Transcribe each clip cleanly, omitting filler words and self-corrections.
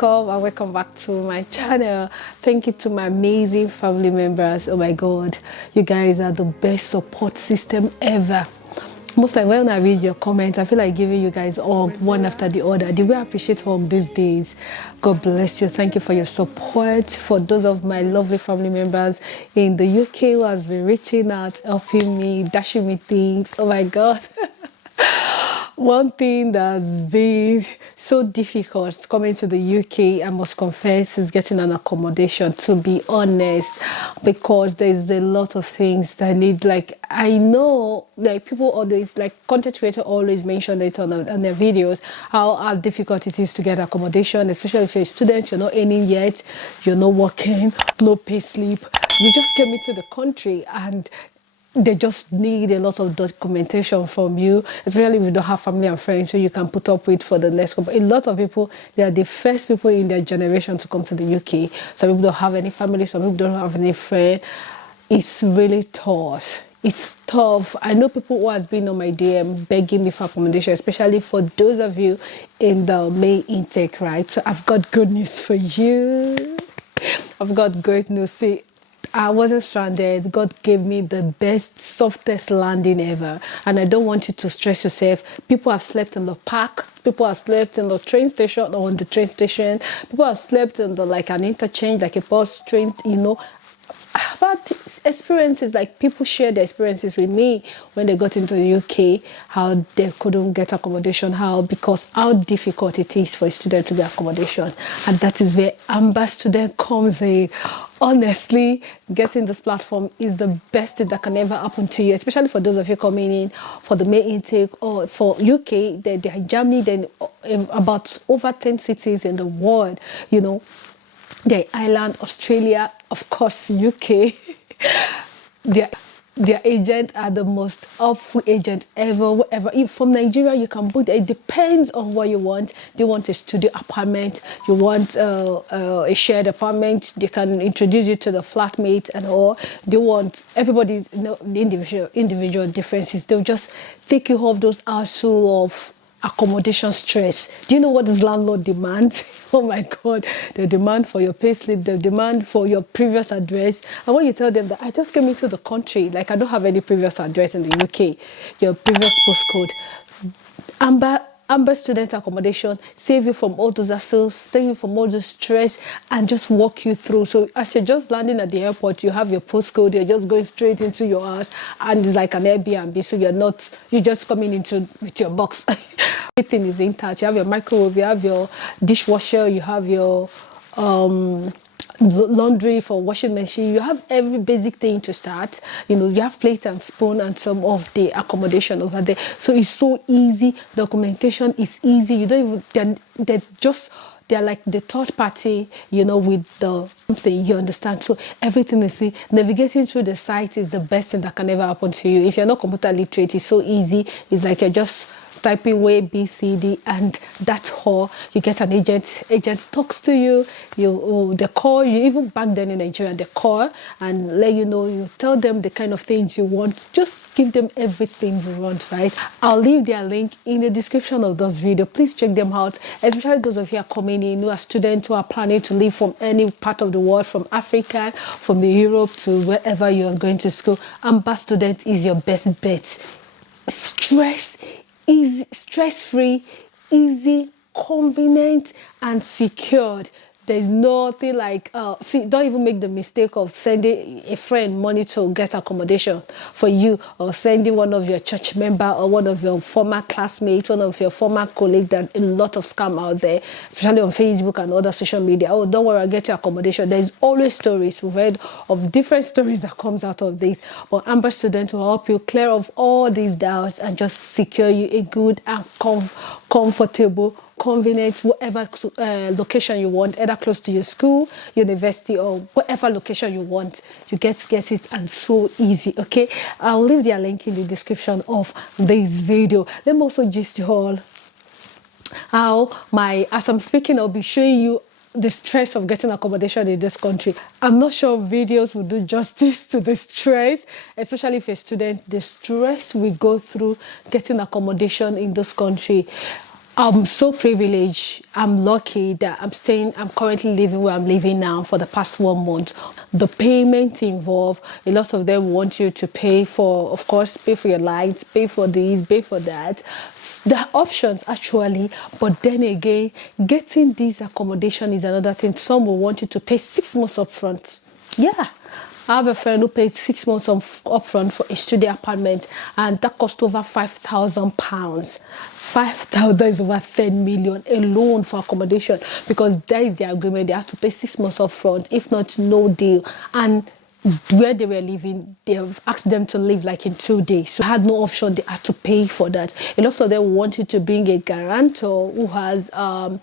welcome and welcome back to my channel. Thank you to my amazing family members. Oh my god, you guys are the best support system ever. Most like when I read your comments, I feel like giving you guys all one after the other. The way I appreciate hug these days. God bless you. Thank you for your support. For those of my lovely family members in the UK who has been reaching out, helping me, dashing me things. Oh my god. One thing that's been so difficult coming to the UK, I must confess, is getting an accommodation, to be honest, because there's a lot of things that need, like, I know, like, people always, like, content creators always mention it on their videos, how difficult it is to get accommodation, especially if you're a student, you're not earning yet, you're not working, no pay slip, you just came into the country and they just need a lot of documentation from you, especially if you don't have family and friends who you can put up with for the next couple. A lot of people, they are the first people in their generation to come to the UK. Some people don't have any family, some people don't have any friend. It's really tough. It's tough. I know people who have been on my DM begging me for accommodation, especially for those of you in the May intake, right? So I've got good news for you. I've got great news. See, I wasn't stranded. God gave me the best, softest landing ever. And I don't want you to stress yourself. People have slept in the park. People have slept in the train station or on the train station. People have slept in the, like, an interchange, like a bus train, you know. I've had experiences, like, people share their experiences with me when they got into the UK, how they couldn't get accommodation, how difficult it is for a student to get accommodation. And that is where Amber Student comes in. Honestly, getting this platform is the best thing that can ever happen to you, especially for those of you coming in for the May intake or for UK. They're in Germany, then about over 10 cities in the world, you know. They're Ireland, Australia, of course, UK. Their agents are the most helpful agent ever. If from Nigeria, you can book. It depends on what you want. Do you want a studio apartment? You want a shared apartment? They can introduce you to the flatmate and all. They want everybody, you know, the individual differences. They'll just take you off those hassle of accommodation stress. Do you know what this landlord demands? Oh my god, they demand for your payslip, they demand for your previous address. And when you tell them that I just came into the country, like, I don't have any previous address in the UK, your previous postcode, Amber Student Accommodation save you from all those hassles, save you from all the stress, and just walk you through. So as you're just landing at the airport, you have your postcode, you're just going straight into your house, and it's like an Airbnb. So you're just coming into with your box. Everything is intact. You have your microwave, you have your dishwasher, you have your laundry for washing machine, you have every basic thing to start. You know, you have plate and spoon and some of the accommodation over there. So it's so easy. Documentation is easy. You don't even, they're like the third party, you know, with the something, you understand. So everything is navigating through the site is the best thing that can ever happen to you. If you're not computer literate, it's so easy. It's like you're just typing way B, C, D, and that's all. You get an agent talks to you, they call you. Even back then in Nigeria, they call and let you know, you tell them the kind of things you want, just give them everything you want, right? I'll leave their link in the description of this video. Please check them out, especially those of you who are coming in, who are students, who are planning to leave from any part of the world, from Africa, from the Europe to wherever you are going to school. Amber Student is your best bet. Easy, stress-free, easy, convenient, and secured. There's nothing like, see, don't even make the mistake of sending a friend money to get accommodation for you, or sending one of your church member or one of your former classmates, one of your former colleagues. There's a lot of scam out there, especially on Facebook and other social media. Oh, don't worry, I'll get your accommodation. There's always stories. We've heard of different stories that comes out of this. But Amber Student will help you clear off all these doubts and just secure you a good and comfortable, convenient, whatever location you want, either close to your school, university, or whatever location you want. You get it, and so easy. Okay, I'll leave their link in the description of this video. Let me also gist you all how as I'm speaking, I'll be showing you the stress of getting accommodation in this country. I'm not sure videos will do justice to the stress, especially if you're a student, the stress we go through getting accommodation in this country. I'm so privileged. I'm lucky that I'm currently living where I'm living now for the past 1 month. The payment involved, a lot of them want you to pay for, of course, pay for your lights, pay for this, pay for that. There are options actually, but then again, getting this accommodation is another thing. Some will want you to pay 6 months upfront. Yeah. I have a friend who paid 6 months upfront for a studio apartment, and that cost over £5,000. 5,000 is over 10 million alone for accommodation, because that is the agreement. They have to pay 6 months upfront. If not, no deal. And where they were living, they have asked them to leave like in 2 days. So I had no option. They had to pay for that. A lot of them wanted to bring a guarantor who has a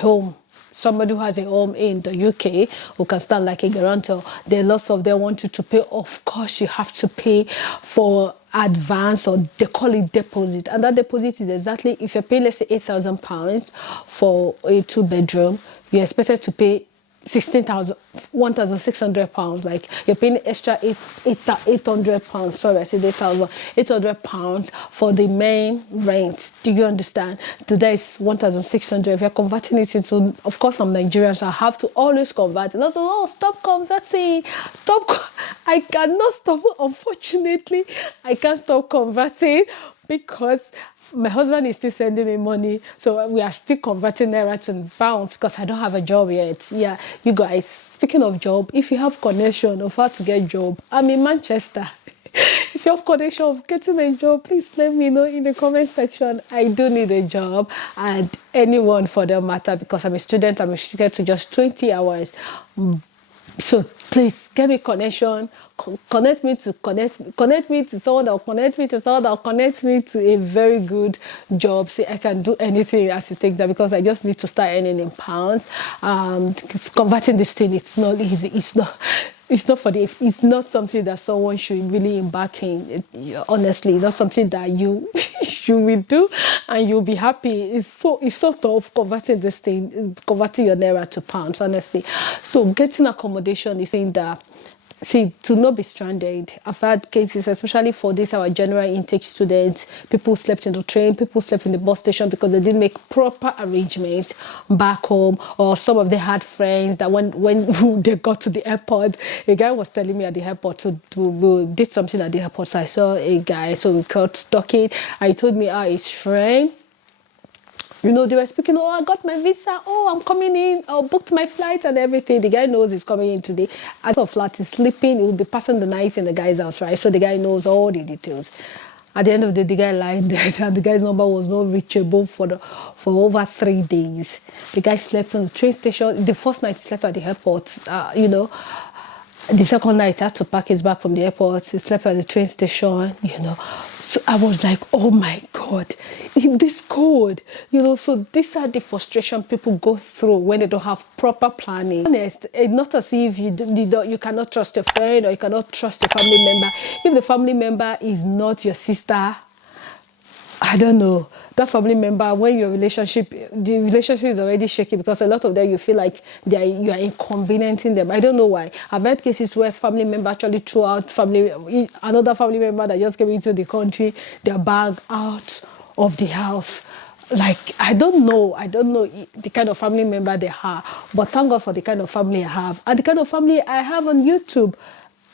home. Somebody who has a home in the UK who can stand like a guarantor. There are lots of them want you to pay. Of course, you have to pay for advance, or they call it deposit. And that deposit is exactly, if you're paying, let's say, £8,000 for a 2-bedroom, you're expected to pay 16,000, £1,600. Like, you're paying extra £800. Sorry, I said £800 for the main rent. Do you understand? Today is 1,600. If you're converting it into, of course, I'm Nigerian, so I have to always convert. Not, oh, stop converting. I cannot stop. Unfortunately, I can't stop converting because my husband is still sending me money, so we are still converting naira to pounds because I don't have a job yet. Yeah, you guys, speaking of job, if you have connection of how to get a job, I'm in Manchester. If you have connection of getting a job, please let me know in the comment section. I do need a job, and anyone for that matter, because I'm a student to just 20 hours. So please get me connection. Connect me to someone that will connect me to someone that will connect me to a very good job. See, I can do anything as it takes that, because I just need to start earning in pounds. Converting this thing, it's not easy. It's not something that someone should really embark in. Honestly, it's not something that you will do and you'll be happy. It's so tough converting this thing, converting your naira to pounds, honestly. So getting accommodation is saying that, see, to not be stranded. I've had cases, especially for this, our general intake students, people slept in the train, people slept in the bus station because they didn't make proper arrangements back home, or some of them had friends that when they got to the airport, a guy was telling me at the airport we did something at the airport, so I saw a guy, so we got talking, and he told me how his friend, you know, they were speaking, oh, I got my visa, oh, I'm coming in, I booked my flight and everything. The guy knows he's coming in today. As of flat, he's sleeping, he will be passing the night in the guy's house, right? So the guy knows all the details. At the end of the day, the guy lied there, and the guy's number was not reachable for over 3 days. The guy slept on the train station. The first night he slept at the airport, you know. The second night he had to pack his bag from the airport. He slept at the train station, you know. So I was like, oh my God, in this cold, you know. So these are the frustration people go through when they don't have proper planning. Honest, it's not as if you cannot trust your friend or you cannot trust your family member. If the family member is not your sister, I don't know, that family member, when the relationship is already shaky, because a lot of them you feel like you are inconveniencing them. I don't know why. I've had cases where family member actually threw out another family member that just came into the country, their bag out of the house. Like, I don't know the kind of family member they have, but thank God for the kind of family I have, and the kind of family I have on YouTube.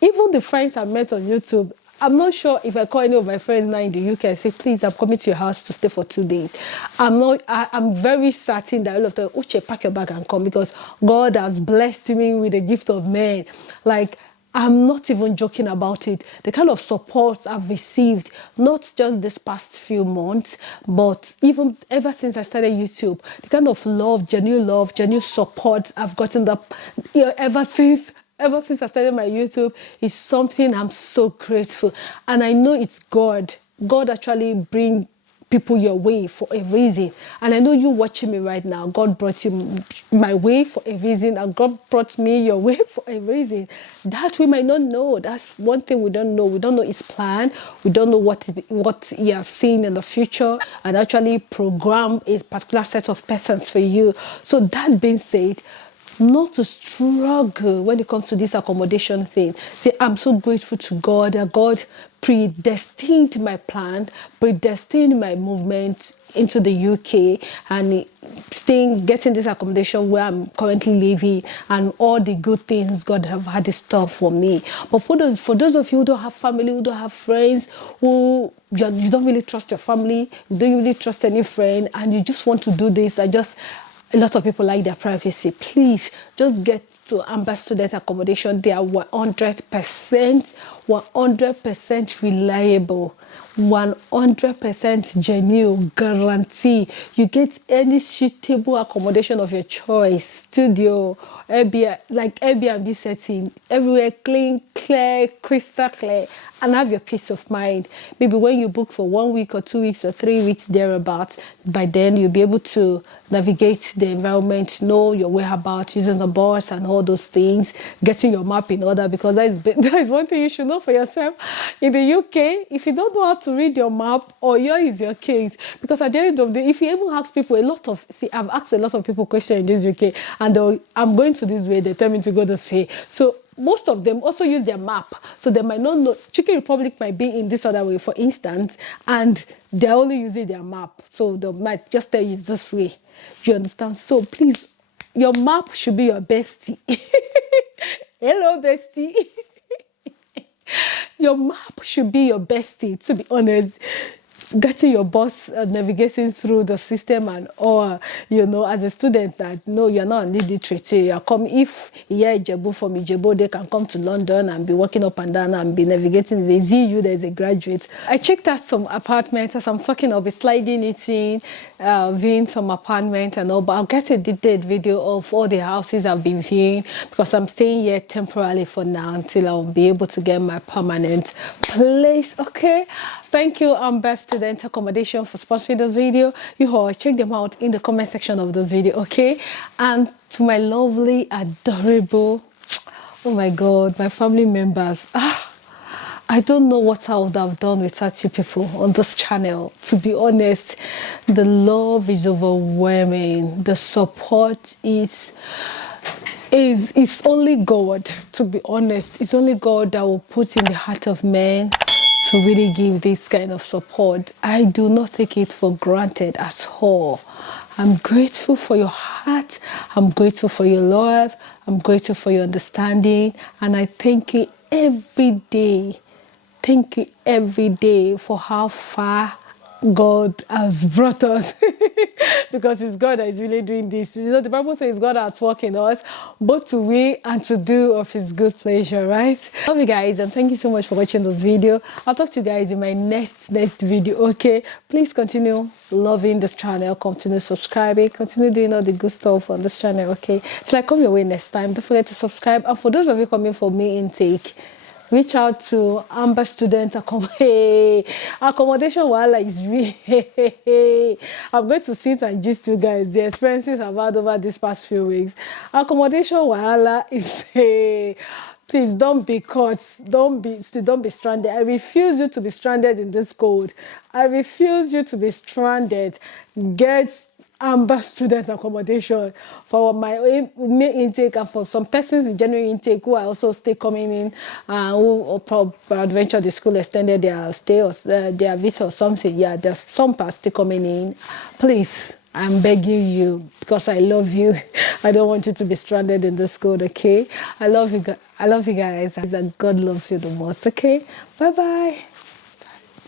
Even the friends I met on YouTube, I'm not sure if I call any of my friends now in the UK and say, please, I'm coming to your house to stay for 2 days. I'm very certain that all of them, Uche, pack your bag and come, because God has blessed me with the gift of men. Like, I'm not even joking about it. The kind of support I've received, not just this past few months, but even ever since I started YouTube, the kind of love, genuine support I've gotten up, you know, ever since I started my YouTube, is something I'm so grateful. And I know it's God. God actually bring people your way for a reason. And I know you watching me right now, God brought you my way for a reason, and God brought me your way for a reason. That we might not know. That's one thing we don't know. We don't know His plan. We don't know what He has seen in the future, and actually program a particular set of persons for you. So that being said, not to struggle when it comes to this accommodation thing. See, I'm so grateful to God that God predestined my plan, predestined my movement into the UK, and getting this accommodation where I'm currently living, and all the good things God have had in store for me. But for those of you who don't have family, who don't have friends, who you don't really trust your family, you don't really trust any friend, and you just want to do this, a lot of people like their privacy. Please just get to Amber Student Accommodation. They are 100% reliable, 100% genuine, guarantee. You get any suitable accommodation of your choice, studio, Airbnb, like Airbnb setting, everywhere clean, clear, crystal clear, and have your peace of mind. Maybe when you book for 1 week or 2 weeks or 3 weeks thereabouts, by then you'll be able to navigate the environment, know your whereabouts, using the bus and all those things, getting your map in order, because that is one thing you should know for yourself. In the UK, if you don't know how to read your map, or here is your case, because at the end of the day, if you even ask people I've asked a lot of people questions in this UK, and I'm going to this way, they tell me to go this way. So most of them also use their map, so they might not know. Chicken Republic might be in this other way, for instance, and they're only using their map, so they might just tell you it's this way. You understand? So please, your map should be your bestie. Hello, bestie. Your map should be your bestie, to be honest. Getting your boss navigating through the system, and or as a student that no, you're not illiterate, you're coming. If Ijebu from Ijebu, they can come to London and be walking up and down and be navigating. They see you there's a graduate. I checked out some apartments as I'm talking. I'll be sliding it in, viewing some apartments and all, but I'll get a detailed video of all the houses I've been viewing, because I'm staying here temporarily for now until I'll be able to get my permanent place. Okay, thank you, Best Student Accommodation, for sponsoring this video. You all check them out in the comment section of this video. Okay, and to my lovely, adorable, oh my God, my family members, I don't know what I would have done without you people on this channel. To be honest, the love is overwhelming. The support is only God, to be honest. It's only God that will put in the heart of man to really give this kind of support. I do not take it for granted at all. I'm grateful for your heart. I'm grateful for your love. I'm grateful for your understanding. And I thank you every day. Thank you every day for how far God has brought us. Because it's God that is really doing this. The Bible says God at work in us, both to will and to do of his good pleasure, right? Love you guys, and thank you so much for watching this video. I'll talk to you guys in my next video. Okay, please continue loving this channel, continue subscribing, continue doing all the good stuff on this channel. Okay, till I come your way next time, don't forget to subscribe. And for those of you coming for me intake, reach out to Amber Student Accommodation. Wahala is real. I'm going to sit and gist you guys the experiences I've had over these past few weeks. Accommodation wahala is please don't be caught. Don't be stranded. I refuse you to be stranded in this cold. I refuse you to be stranded. Get Amber Student Accommodation for my main intake, and for some persons in January intake who are also still coming in, who adventure the school extended their stay or their visa or something. Yeah, there's some parts still coming in. Please, I'm begging you, because I love you. I don't want you to be stranded in this school. Okay, I love you guys, and God loves you the most. Okay, bye bye.